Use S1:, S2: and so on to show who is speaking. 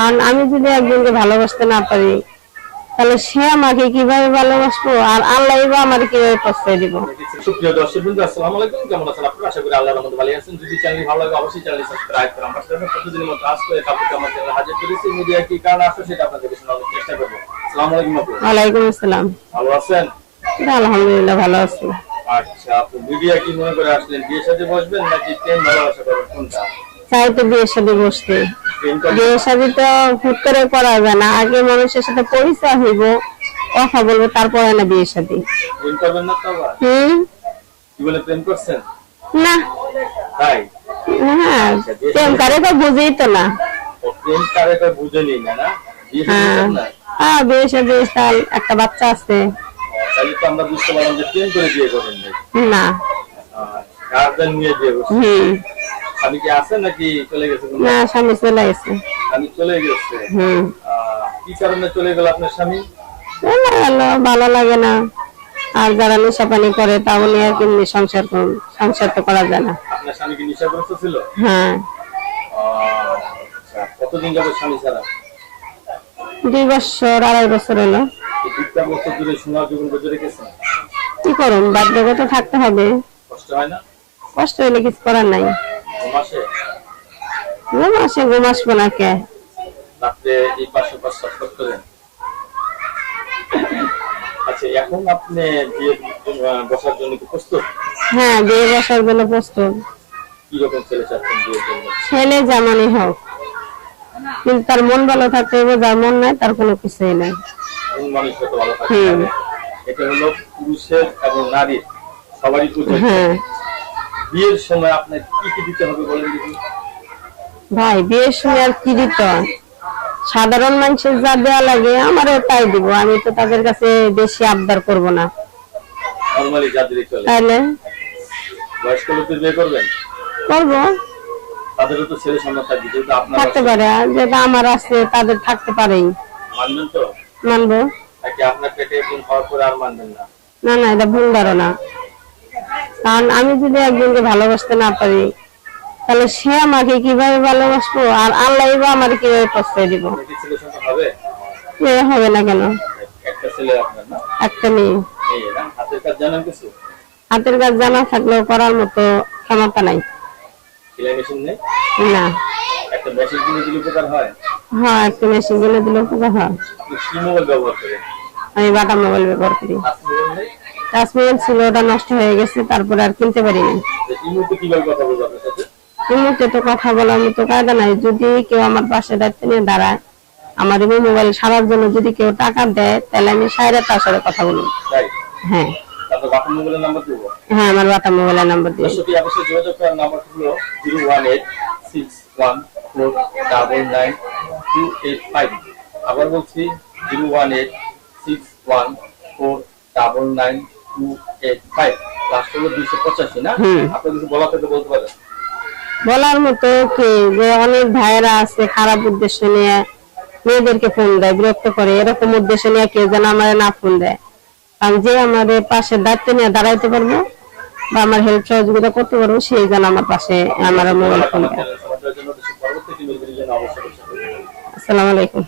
S1: কারণ আমি যদি একজনকে ভালোবাসতে না পারি তাহলে সে আমাকে কীভাবে ভালোবাসবো? আর আল্লাহ বা আমার কীভাবে প্রশ্রয় দিব?
S2: সুপ্রিয় দর্শক আসসালামু আলাইকুম। কেমন আছেন আপনারা? আশা করি আল্লাহর রহমতে ভালো আছেন। যদি চ্যানেল ভালো লাগে অবশ্যই চ্যানেল সাবস্ক্রাইব করুন আমরা সাথে প্রতিদিনের মতো আজ করে কাপড় আমার চ্যানেলে হাজির করেছি মিডিয়া কি কারণ সেটা আপনাদেরকে শোনানোর চেষ্টা করব। আসসালামু আলাইকুম আপু।
S1: ওয়ালাইকুম আসসালাম।
S2: ভালো আছেন?
S1: আলহামদুলিল্লাহ ভালো আছি।
S2: আচ্ছা আপু মিডিয়া কি মনে করে আসলেন? বিয়ের সাথে বসবেন নাকি প্রেম ভালোবাসা করবেন? কোনটা?
S1: চাই তো বিয়ের সাথে বসতে
S2: প্রেম করবেন
S1: তো হুট করে করা যায় না। আগে মানুষের সাথে পরিচয় হইব কথা বলব তারপরে না হুম? না। হ্যাঁ প্রেম করে তো বুঝেই তো না।
S2: বিয়ে সাথে
S1: হ্যাঁ।
S2: না?
S1: হ্যাঁ বিয়ের সাথে তার একটা বাচ্চা আছে।
S2: ও, তাহলে তো আমরা বুঝতে পারলাম যে প্রেম করে বিয়ে করবেন না।
S1: না
S2: গার্জেন নিয়ে বিয়ে করছেন।
S1: হুম।
S2: স্বামী কি আছে নাকি চলে গেছে
S1: না স্বামী চলে গেছে।
S2: স্বামী চলে গেছে?
S1: হুম।
S2: কি কারণে চলে গেল আপনার স্বামী?
S1: ভালো লাগে না। আর যারা নেশা পানি করে নিয়ে আর কেমনি সংসার সংসার তো করা যায় না।
S2: আপনার স্বামী কি নেশাগ্রস্ত ছিল?
S1: হ্যাঁ।
S2: আচ্ছা, কতদিন যাবে স্বামী ছাড়া?
S1: দুই বছর আড়াই বছর হলো।
S2: এই বছর ধরে সোনার জীবন বেঁচে রেখেছেন?
S1: কি করুন বাধ্যগত থাকতে হবে।
S2: কষ্ট হয় না?
S1: কষ্ট হইলে কিছু করার নাই। না কে
S2: রাত্রে এই পাশে পাশ করেন আচ্ছা এখন আপনি বিয়ে বসার জন্য কি প্রস্তুত?
S1: হ্যাঁ বিয়ে বসার জন্য প্রস্তুত।
S2: কি রকম ছেলে চাচ্ছেন বিয়ের জন্য?
S1: ছেলে যেমনই হোক। কিন্তু তার মন ভালো থাকতে হবে যার মন নাই তার কোনো কিছুই নাই।
S2: হয়তো ভালো থাকতে
S1: হুম।
S2: পারে এটা হলো পুরুষের এবং নারীর সবারই প্রযোজ্য
S1: হ্যাঁ।
S2: বিয়ের সময় আপনার কি কি দিতে হবে বলেন দেখি।
S1: ভাই বিয়ের সময় আর কি দিত সাধারণ মানুষের যা দেওয়া লাগে আমারও তাই দিব। আমি তো তাদের কাছে বেশি আবদার করব না।
S2: নর্মালি যা দিলে চলে।
S1: তাহলে
S2: বয়স্ক লোকদের বিয়ে করবেন?
S1: করব।
S2: তাদেরও তো ছেলে সন্তান থাকবে যেহেতু আপনার
S1: থাকতে পারে যেটা আমার আছে তাদের থাকতে পারেই।
S2: মানবেন তো?
S1: মানবো।
S2: নাকি আপনার পেটে একদিন খাওয়ার পরে আর মানবেন না?
S1: না না এটা ভুল ধারণা। কারণ আমি যদি একজনকে ভালোবাসতে না পারি তাহলে সে আমাকে কীভাবে ভালোবাসবো? আর আল্লাহ বা আমার কীভাবে প্রশ্রয় দিব?
S2: হবে?
S1: না কেন?
S2: একটা
S1: মেয়ে।
S2: হাতের কাজ
S1: জানা থাকলেও করার মতো ক্ষমতা নাই। না।
S2: একটা মেশিন কিনে দিলে উপকার হয়?
S1: হ্যাঁ একটা মেশিন কিনে দিলে উপকার হয়।
S2: কি মোবাইল ব্যবহার করেন?
S1: আমি বাটা মোবাইল ব্যবহার করি।
S2: হাত মোবাইল নেই
S1: টাচ মোবাইল ছিল ওটা নষ্ট হয়ে গেছে তারপরে আর কিনতে পারিনি
S2: তো এই মুহূর্তে কীভাবে কথা বলব আপনার সাথে?
S1: এই মুহূর্তে তো কথা বলার মতো কায়দা নাই। যদি কেউ আমার পাশে দায়িত্ব নিয়ে দাঁড়ায় আমার এই মোবাইল সারার জন্য যদি কেউ টাকা দেয় তাহলে আমি সাইরে তার সাথে কথা বলব। হ্যাঁ। হ্যাঁ আমার বাটা মোবাইলের নাম্বার দিয়ে।
S2: যোগাযোগ করার নাম্বার হলো zero one eight six one four double nine two eight five. আবার বলছি zero one eight six one four double nine two eight five last হলো দুইশো পঁচাশি না? কিছু বলা থেকে বলতে পারেন।
S1: বলার মতো কি যে অনেক ভাইয়েরা আছে খারাপ উদ্দেশ্য নিয়ে মেয়েদেরকে ফোন দেয় বিরক্ত করে এরকম উদ্দেশ্য নিয়ে কেউ যেন আমার না ফোন দেয়। কারণ যে আমাদের পাশে দায়িত্ব নিয়ে দাঁড়াইতে পারব বা আমার হেল্প সহযোগিতা করতে পারব সেই যেন আমার পাশে আমার মোবাইল ফোন দেয়। আসসালামু আলাইকুম।